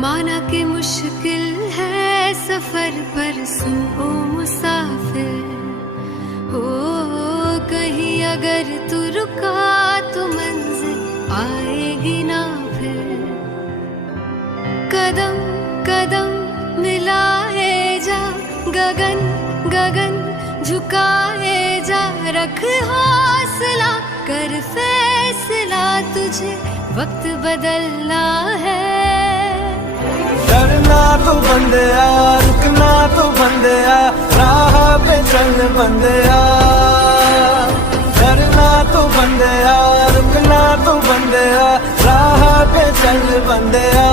माना कि मुश्किल है सफर पर सुन ओ मुसाफिर, हो कहीं अगर तू रुका तो मंजिल आएगी ना फिर। कदम कदम मिलाए जा, गगन गगन झुकाए जा, रख हौसला कर फैसला, तुझे वक्त बदलना है। डरना तो बंदिया, रुकना तो बंदिया, राह पे चल बंदिया। डरना तो बंदिया, रुकना तो बंदिया, राह पे चल बंदिया।